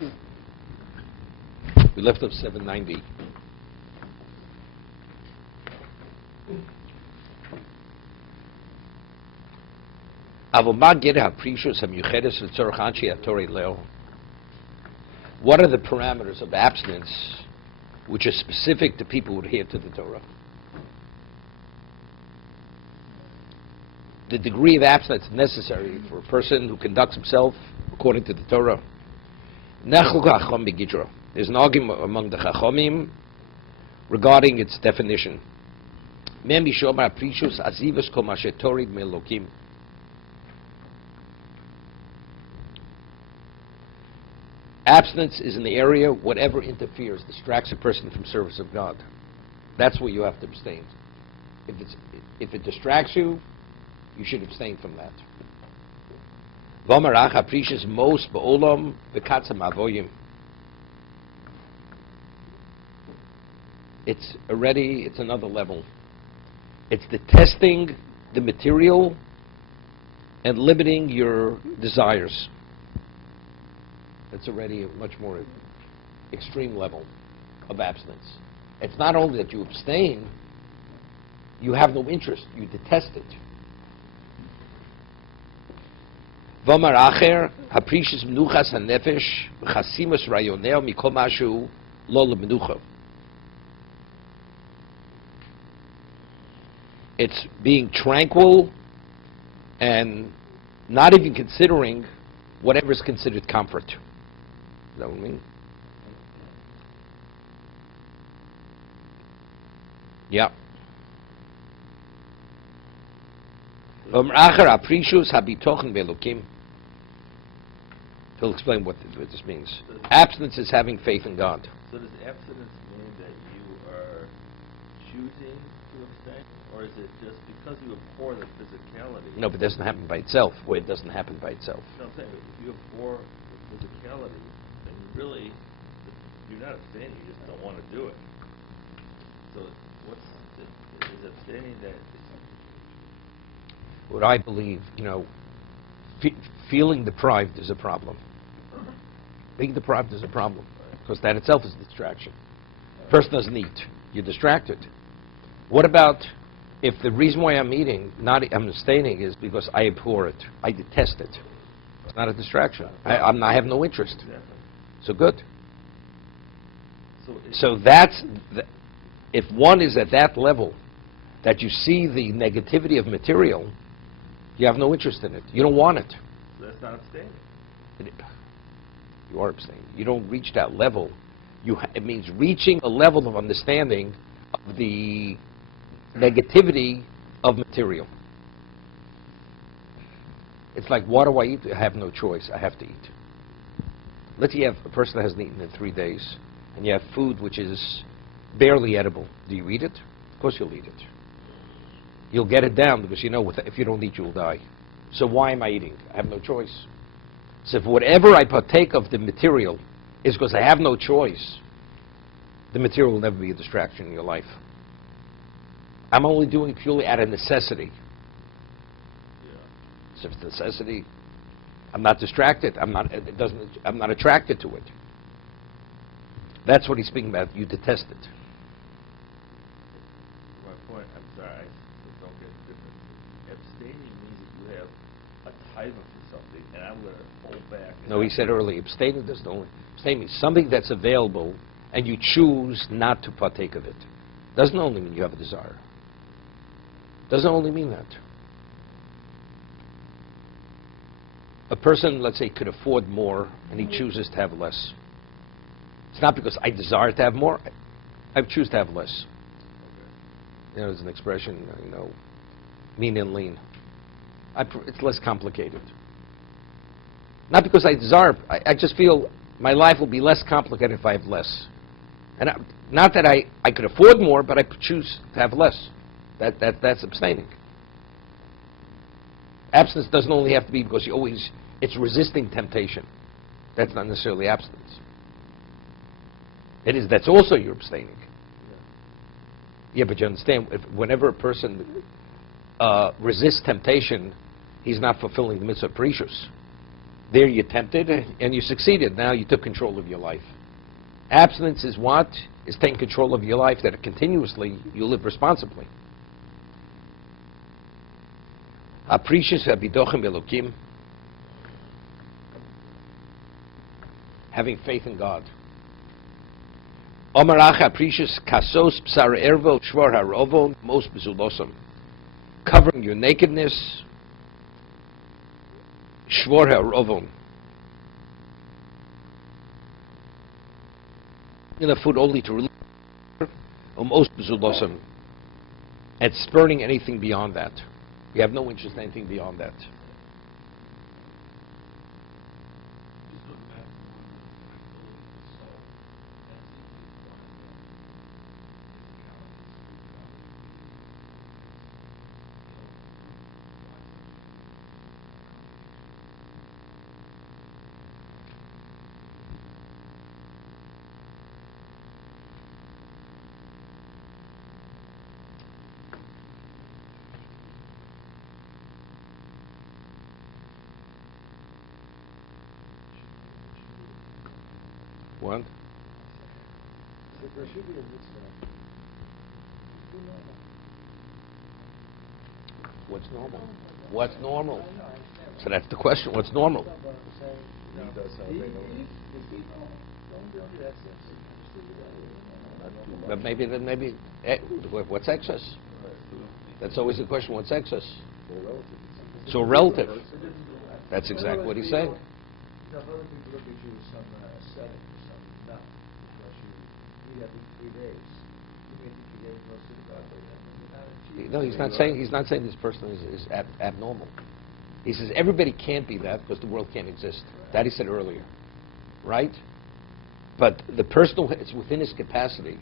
We left off 790. What are the parameters of abstinence which are specific to people who adhere to the Torah? The degree of abstinence necessary for a person who conducts himself according to the Torah. There's an argument among the Chachomim regarding its definition. Abstinence is in the area whatever interferes, distracts a person from service of God. That's where you have to abstain. If it distracts you, you should abstain from that. It's another level. It's detesting the material and limiting your desires. It's already a much more extreme level of abstinence. It's not only that you abstain, you have no interest, you detest it. V'amar acher, haprishis menuchas hanefesh, v'chasimus rayoneo mikol mashu lo lemenucha. It's being tranquil and not even considering whatever is considered comfort. Is that what I mean? Yeah. He'll explain what this means. Abstinence is having faith in God. So does abstinence mean that you are choosing to abstain? Or is it just because you abhor the physicality? No, but it doesn't happen by itself. Well, it doesn't happen by itself. No, I'm saying if you abhor the physicality, then really, you're not abstaining, you just don't want to do it. So is abstaining that? What I believe, feeling deprived is a problem. Being deprived is a problem, because that itself is a distraction. Person doesn't eat, you're distracted. What about if the reason why I'm eating, I'm abstaining, is because I abhor it, I detest it? It's not a distraction. I have no interest. So good. So that's, if one is at that level, that you see the negativity of material, you have no interest in it. You don't want it. So that's not abstaining. You are abstaining. You don't reach that level. It means reaching a level of understanding of the negativity of material. It's like, what do I eat? I have no choice. I have to eat. Let's say you have a person that hasn't eaten in 3 days, and you have food which is barely edible. Do you eat it? Of course you'll eat it. You'll get it down because if you don't eat, you'll die. So why am I eating? I have no choice. So if whatever I partake of the material is because I have no choice, the material will never be a distraction in your life. I'm only doing it purely out of necessity. Yeah. So if it's necessity, I'm not distracted. I'm not attracted to it. That's what he's speaking about. You detest it. My point, I'm sorry, I don't get the difference. Abstaining means that you have a timer for something, and I'm going to hold back. No, he said earlier, abstaining doesn't only. Abstaining means something that's available, and you choose not to partake of it. Doesn't only mean you have a desire. Doesn't only mean that. A person, let's say, could afford more, and he chooses to have less. It's not because I desire to have more. I choose to have less. There's an expression, mean and lean. It's less complicated. Not because I desire. I just feel my life will be less complicated if I have less. And not that I could afford more, but I choose to have less. That's abstaining. Abstinence doesn't only have to be because it's resisting temptation. That's not necessarily abstinence. It is, that's also you're abstaining. Yeah, but you understand, whenever a person resists temptation, he's not fulfilling the mitzvah of Parshas. There you tempted and you succeeded. Now you took control of your life. Abstinence is what? Is taking control of your life, that continuously you live responsibly. Aprecious habidochim elokim. Having faith in God. Omarach aprecious kasos psar ervo shvor harovo most bezulosam. Covering your nakedness. Shvor harovo. Enough food only to relieve most bezulosam. And spurning anything beyond that. You have no interest in anything beyond that. What? What's normal? What's normal? So that's the question. What's normal? But maybe what's excess? That's always the question. What's excess? So relative. That's exactly what he's saying. No, he's not saying this person is abnormal. He says everybody can't be that because the world can't exist. That he said earlier, right? But the person is within his capacity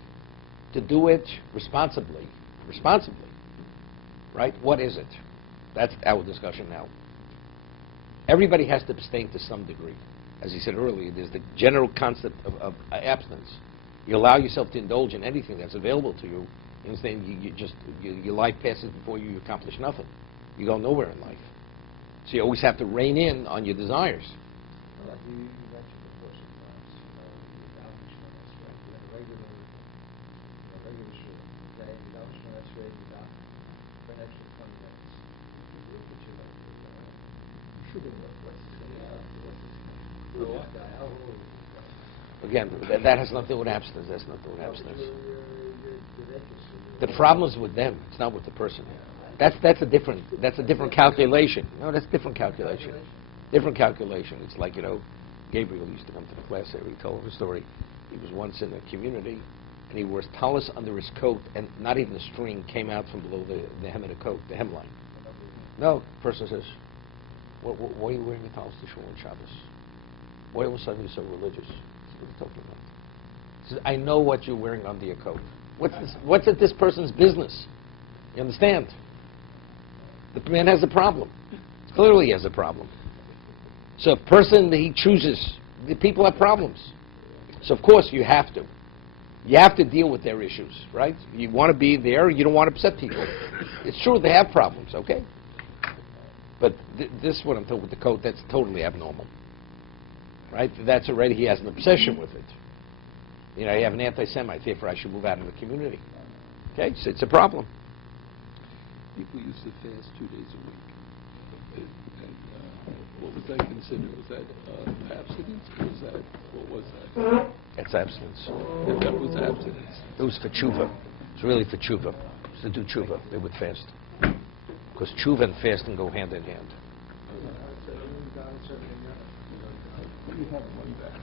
to do it responsibly, right? What is it? That's our discussion now. Everybody has to abstain to some degree. As he said earlier, there's the general concept of abstinence. You allow yourself to indulge in anything that's available to you. You understand? Your life passes before you accomplish nothing. You go nowhere in life. So you always have to rein in on your desires. Again, that has nothing with abstinence. That's nothing with abstinence. The problem is with them. It's not with the person. That's a different calculation. No, that's different calculation. Different calculation. It's like, Gabriel used to come to the class here. He told a story. He was once in a community, and he wore his tallis under his coat, and not even a string came out from below the hem of the coat, the hemline. No, the person says, why are you wearing a tallis to shul on Shabbos? Why all of a sudden you're so religious? What are you talking about? He says, I know what you're wearing under your coat. What's at this person's business? You understand? The man has a problem. Clearly he has a problem. So a person that he chooses, the people have problems. So of course you have to. You have to deal with their issues, right? You want to be there, you don't want to upset people. It's true they have problems, okay? But this is what I'm talking with the coat, that's totally abnormal. Right? That's already, he has an obsession with it. You have an anti-Semite, therefore I should move out of the community. Okay? So it's a problem. People used to fast 2 days a week. And, what was that considered? Was that abstinence? What was that? That's abstinence. Yeah, that was abstinence. It was for tshuva. It's really for tshuva. It's to do tshuva. They would fast. Because tshuva and fasting go hand in hand. You have one back.